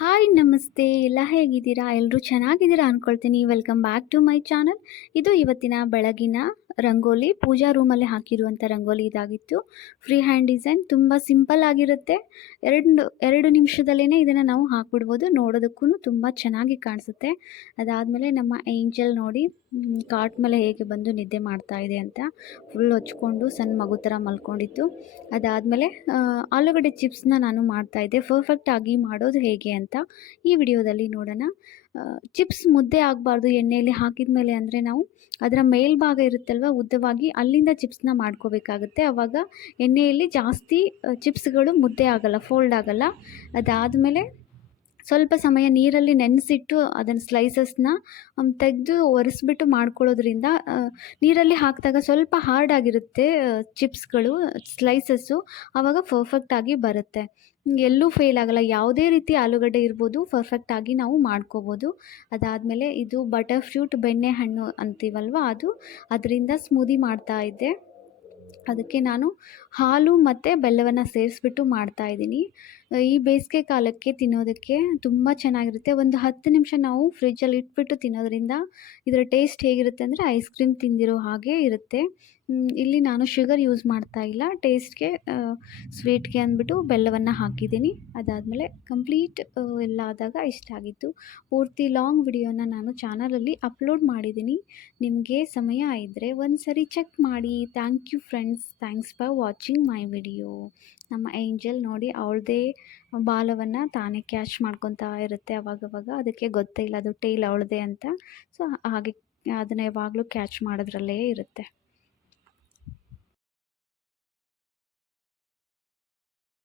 Hi ನಮಸ್ತೆ ಎಲ್ಲ ಹೇಗಿದ್ದೀರಾ ಎಲ್ಲರೂ ಚೆನ್ನಾಗಿದ್ದೀರಾ ಅಂದ್ಕೊಳ್ತೀನಿ. Welcome back to my channel. ಇದು ಇವತ್ತಿನ ಬೆಳಗಿನ ರಂಗೋಲಿ ಪೂಜಾ ರೂಮಲ್ಲಿ ಹಾಕಿರುವಂಥ ರಂಗೋಲಿ ಇದಾಗಿತ್ತು. ಫ್ರೀ ಹ್ಯಾಂಡ್ ಡಿಸೈನ್ ತುಂಬ ಸಿಂಪಲ್ ಆಗಿರುತ್ತೆ. ಎರಡು ನಿಮಿಷದಲ್ಲೇ ಇದನ್ನು ನಾವು ಹಾಕ್ಬಿಡ್ಬೋದು. ನೋಡೋದಕ್ಕೂ ತುಂಬ ಚೆನ್ನಾಗಿ ಕಾಣಿಸುತ್ತೆ. ಅದಾದಮೇಲೆ ನಮ್ಮ ಏಂಜಲ್ ನೋಡಿ ಕಾಟ್ ಮೇಲೆ ಹೇಗೆ ಬಂದು ನಿದ್ದೆ ಮಾಡ್ತಾ ಇದೆ ಅಂತ ಫುಲ್ ಹೊಚ್ಕೊಂಡು ಸಣ್ಣ ಮಗು ಥರ ಮಲ್ಕೊಂಡಿತ್ತು. ಅದಾದಮೇಲೆ ಆಲೂಗಡ್ಡೆ ಚಿಪ್ಸ್ನ ನಾನು ಮಾಡ್ತಾಯಿದ್ದೆ. ಪರ್ಫೆಕ್ಟಾಗಿ ಮಾಡೋದು ಹೇಗೆ ಅಂತ ಈ ವಿಡಿಯೋದಲ್ಲಿ ನೋಡೋಣ. ಚಿಪ್ಸ್ ಮುದ್ದೆ ಆಗಬಾರ್ದು ಎಣ್ಣೆಯಲ್ಲಿ ಹಾಕಿದ ಮೇಲೆ, ಅಂದರೆ ನಾವು ಅದರ ಮೇಲ್ಭಾಗ ಇರುತ್ತಲ್ವ ಉದ್ದವಾಗಿ, ಅಲ್ಲಿಂದ ಚಿಪ್ಸ್ನ ಮಾಡ್ಕೋಬೇಕಾಗುತ್ತೆ. ಆವಾಗ ಎಣ್ಣೆಯಲ್ಲಿ ಜಾಸ್ತಿ ಚಿಪ್ಸ್ಗಳು ಮುದ್ದೆ ಆಗಲ್ಲ, ಫೋಲ್ಡ್ ಆಗಲ್ಲ. ಅದಾದಮೇಲೆ ಸ್ವಲ್ಪ ಸಮಯ ನೀರಲ್ಲಿ ನೆನೆಸಿಟ್ಟು ಅದನ್ನು ಸ್ಲೈಸಸ್ನ ತೆಗೆದು ಒರೆಸ್ಬಿಟ್ಟು ಮಾಡ್ಕೊಳ್ಳೋದ್ರಿಂದ ನೀರಲ್ಲಿ ಹಾಕಿದಾಗ ಸ್ವಲ್ಪ ಹಾರ್ಡ್ ಆಗಿರುತ್ತೆ ಚಿಪ್ಸ್ಗಳು, ಸ್ಲೈಸಸ್ಸು. ಆವಾಗ ಪರ್ಫೆಕ್ಟಾಗಿ ಬರುತ್ತೆ, ಎಲ್ಲೂ ಫೇಲ್ ಆಗಲ್ಲ. ಯಾವುದೇ ರೀತಿ ಆಲೂಗಡ್ಡೆ ಇರ್ಬೋದು, ಪರ್ಫೆಕ್ಟಾಗಿ ನಾವು ಮಾಡ್ಕೋಬೋದು. ಅದಾದಮೇಲೆ ಇದು ಬಟರ್ ಫ್ರೂಟ್, ಬೆಣ್ಣೆಹಣ್ಣು ಅಂತೀವಲ್ವ, ಅದರಿಂದ ಸ್ಮೂದಿ ಮಾಡ್ತಾ ಇದ್ದೆ. ಅದಕ್ಕೆ ನಾನು ಹಾಲು ಮತ್ತು ಬೆಲ್ಲವನ್ನು ಸೇರಿಸ್ಬಿಟ್ಟು ಮಾಡ್ತಾಯಿದ್ದೀನಿ. ಈ ಬೇಸಿಗೆ ಕಾಲಕ್ಕೆ ತಿನ್ನೋದಕ್ಕೆ ತುಂಬ ಚೆನ್ನಾಗಿರುತ್ತೆ. ಒಂದು 10 ನಿಮಿಷ ನಾವು ಫ್ರಿಜ್ಜಲ್ಲಿ ಇಟ್ಬಿಟ್ಟು ತಿನ್ನೋದ್ರಿಂದ ಇದರ ಟೇಸ್ಟ್ ಹೇಗಿರುತ್ತೆ ಅಂದರೆ ಐಸ್ ಕ್ರೀಮ್ ತಿಂದಿರೋ ಹಾಗೆ ಇರುತ್ತೆ. ಇಲ್ಲಿ ನಾನು ಶುಗರ್ ಯೂಸ್ ಮಾಡ್ತಾ ಇಲ್ಲ, ಟೇಸ್ಟ್ಗೆ ಸ್ವೀಟ್ಗೆ ಅಂದ್ಬಿಟ್ಟು ಬೆಲ್ಲವನ್ನು ಹಾಕಿದ್ದೀನಿ. ಅದಾದಮೇಲೆ ಕಂಪ್ಲೀಟ್ ಎಲ್ಲ ಆದಾಗ ಇಷ್ಟ ಆಗಿತ್ತು. ಪೂರ್ತಿ ಲಾಂಗ್ ವಿಡಿಯೋನ ನಾನು ಚಾನಲಲ್ಲಿ ಅಪ್ಲೋಡ್ ಮಾಡಿದ್ದೀನಿ. ನಿಮಗೆ ಸಮಯ ಇದ್ದರೆ ಒಂದು ಸರಿ ಚೆಕ್ ಮಾಡಿ. Thank you friends, thanks for watching my video. ನಮ್ಮ ಏಂಜಲ್ ನೋಡಿ ಅವಳದೇ ಬಾಲವನ್ನು ತಾನೇ ಕ್ಯಾಚ್ ಮಾಡ್ಕೊತಾ ಇರುತ್ತೆ ಅವಾಗವಾಗ. ಅದಕ್ಕೆ ಗೊತ್ತೇ ಇಲ್ಲ ಅದು ಟೇಲ್ ಅವಳದೇ ಅಂತ. ಸೊ ಹಾಗೆ ಅದನ್ನು ಯಾವಾಗಲೂ ಕ್ಯಾಚ್ ಮಾಡೋದ್ರಲ್ಲೇ ಇರುತ್ತೆ.